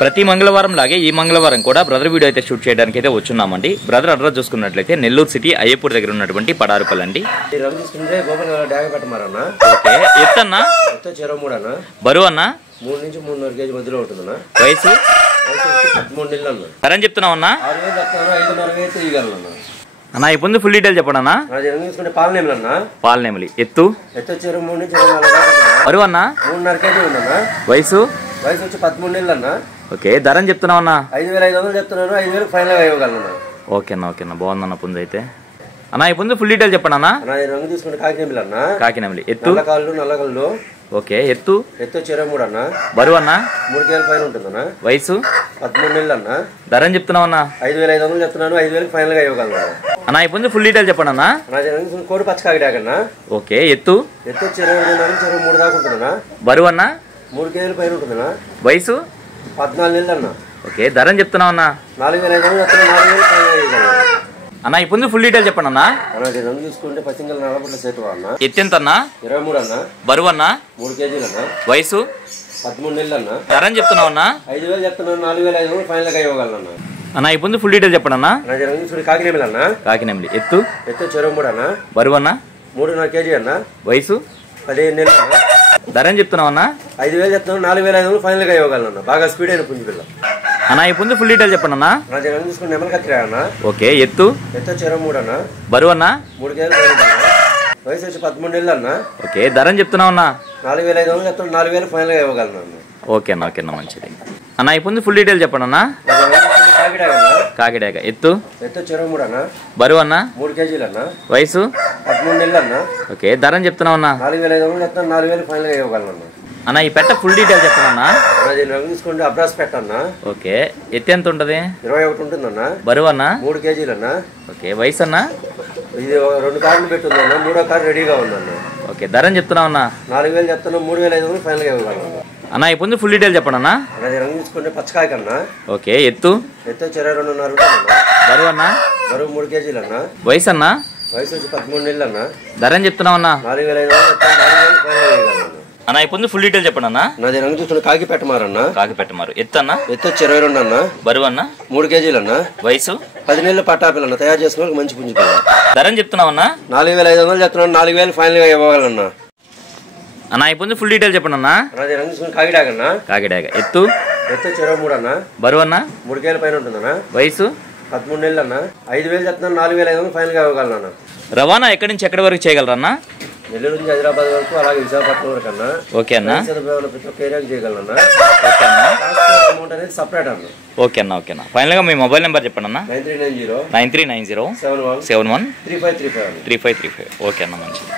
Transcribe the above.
ప్రతి మంగళవారం లాగే ఈ మంగళవారం కూడా బ్రదర్ వీడియో అయితే షూట్ చేయడానికి అయితే వచ్చున్నామండి. బ్రదర్ అడ్రస్ చూసుకున్నట్లయితే నెల్లూరు సిటీ అయ్యపూర్ దగ్గర ఉన్నటువంటి పడారుపల్లి అండి. ఓకే, ఎత్తన్నా బరువు అన్నా 3 నుంచి 3.5 కేజీ మధ్యలో ఉంటుందన్నా. వయసు 13 నెలలు అన్న. ధరని చెప్తున్నావు అన్నా? 6,000 చెప్తాను, 5,500 అయితే ఇవ్వగలను అన్నా. ఇప్పుడు ఫుల్ డీటెయిల్ చెప్పండి అన్నా. తీసుకుంటే పాలనేములు అన్న. పాలనేములి ఎత్తు వచ్చి 3 నుంచి 4 బరువు అన్నా 3.5 కేజీ ఉందన్నా. వయసు వచ్చి 13 నెలలు అన్న. ఓకే, ధరని చెప్తున్నావు అన్నా? 5,500 చెప్తున్నాను, 5,000 ఫైనల్ గా ఇవ్వగలను. ఓకేనా ఓకేనా, బాగుందన్న పుంజు అయితే. అన్నా ఇప్పుడు ఫుల్ డీటెయిల్ చెప్పండి అన్న. రంగు తీసుకుంటే కాకినెమిలి అన్న. కాకినెమిలి ఎత్తు నల్లకళ్ళు. ఓకే, ఎత్తు 23 అన్న. బరువు అన్న 3 కేజీల పైన ఉంటుందన్న. వయసు 13 నెలలు అన్న. ధరని చెప్తున్నావు అన్న? 5,500 చెప్తున్నాను, 5,000 ఫైనల్ గా ఇవ్వగలను. అన్న ఇప్పుడు ఫుల్ డీటెయిల్ చెప్పండి అన్న. కోడి పచ్చ కాకిడాకన్నా. ఓకే, ఎత్తు 22 నుంచి 23 దాకా ఉంటుందన్నా. బరువు అన్న 3 కేజీల పైన ఉంటుందన్నా. వయసు 14 నెలలు అన్న. ఓకే, ధరని చెప్తున్నావు అన్న? 4,500 చెప్తున్నా, 4,000 ఫైనల్ గా ఇవ్వగలను. అన్న ఇప్పుడు ఫుల్ డీటెయిల్ చెప్పండి అన్న. రంగు తీసుకుంటే పచ్చింగల్ నల్లబుట్ల సేటు అన్న. ఎత్తెంత అన్న? 23 అన్న. బరువు అన్న 3 కేజీలు అన్న. వయసు 13 నెలలు అన్న. ధరని చెప్తున్నావు అన్న? 5,000 చెప్తున్నాను, 4,500 ఫైనల్ గా ఇవ్వగలను. అన్న ఇప్పుడు ఫుల్ డీటెయిల్ చెప్పండి అన్న. రంగు తీసుకుంటే కాకినెమిలి అన్న. కాకినెమిలి ఎత్తు 23 అన్న. బరువు అన్న 3.5 కేజీ అన్న. వయసు 15 నెలలు అన్న. ధరని చెప్తున్నావు అన్న? 5,000 చెప్తున్నాను, 4,500 ఫైనల్ గా ఇవ్వగలను. బాగా స్పీడ్ అయిన పుంజు పిల్ల అన్న. ఇప్పుడు ఫుల్ డీటెయిల్ చెప్పండి అన్న. రంగు తీసుకుంటే నెమలి కత్తిరా అన్న. ఓకే, ఎత్తు 23 అన్న. బరువు అన్న 3 కేజీలు పైన ఉంటుందన్న. వయసు వచ్చి 13 నెలలు అన్న. ఓకే, ధరని చెప్తున్నావు అన్న? 4,500 చెప్తున్నాను, 4,000 ఫైనల్ గా ఇవ్వగలను. ఓకేనా ఓకేనా, మంచిది అన్న. ఇప్పుడు ఫుల్ డీటెయిల్ చెప్పండి అన్న. కాకిడాక ఎత్తు 23 అన్న. బరువు అన్న 3 కేజీలు అన్న. వయసు 13 నెలలు అన్న. ఓకే, ధరని చెప్తున్నావు అన్న? 4,500 చెప్తాను, 4,000 ఫైనల్ గా ఇవ్వగలను. అన్న ఈ పెట్ట ఫుల్ డీటెయిల్ చెప్పండి అన్న. రంగు తీసుకుంటే అబ్రాస్ పెట్టన్న. ఓకే, ఎత్తు ఎంత ఉంటుంది? 21 ఉంటుందన్న. బరువు అన్న 3 కేజీలు అన్న. ఓకే, వయసు అన్న? ఇది 2 కార్లు పెట్టుందన్న, 3వ కారు రెడీగా ఉందన్న. ఓకే, ధరని చెప్తున్నావు అన్న? 4,000 చెప్తాను, 3,500 ఫైనల్ గా ఇవ్వగలను. అన్న ఇప్పుడు ఫుల్ డీటెయిల్ చెప్పండి అన్న. రంగు తీసుకుంటే పచ్చకాయ కన్నా. ఓకే, ఎత్తు 22.5 బరువు అన్న? బరువు 3 కేజీలు అన్న. వయసు అన్న? వయసు వచ్చి 13 నెలలు అన్న. ధరని చెప్తున్నావు అన్న? 4,500 చెప్తాను, 4,000 ఫైనల్ గా ఇవ్వగలను. అన్న ఇప్పుడు ఫుల్ డీటెయిల్ చెప్పండి అన్న. రంగు చూసుకుంటే కాకి పెట్టమారన్న. కాకి పెట్టమారు ఎత్తు అన్న? ఎత్తు వచ్చి 22 అన్న. బరువు అన్న 3 కేజీలు అన్న. వయసు 10 నెలలు పట్టాపిల్లన్న. తయారు చేసుకున్న మంచి పుంజు పిల్ల. ధరని చెప్తున్నావు అన్న? 4,500 చెప్తున్నాను, 4,000 ఫైనల్ గా ఇవ్వగలన్నా. అన్న ఇప్పుడు ఫుల్ డీటెయిల్ చెప్పండి అన్న. రంగు చూసుకుని కాకిడాకన్నా. కాకిడాక ఎత్తు 23 అన్న. బరువు అన్న 3 కేజీల పైన ఉంటుందన్న. వయసు 13 నెలలు అన్న. 5,000 చెప్తున్నాను, 4,500 ఫైనల్ గా ఇవ్వగలన్నా. రవాణా ఎక్కడి నుంచి ఎక్కడి వరకు చేయగలరా అన్న? నెల్లూరు నుంచి హైదరాబాద్ వరకు, అలాగే విశాఖపట్నం వరకు అన్న. ఓకే అన్న. ప్రతి ఒక్క ఏరియాకి చేయగలన్నా. ఓకే అన్న. అమౌంట్ అనేది సపరేట్ అన్న. ఓకే అన్న ఓకేనా. ఫైనల్ గా మీ మొబైల్ నెంబర్ చెప్పండి అన్న. 9390 9390 71 71 3535 3535. ఓకే అన్న, మంచిది.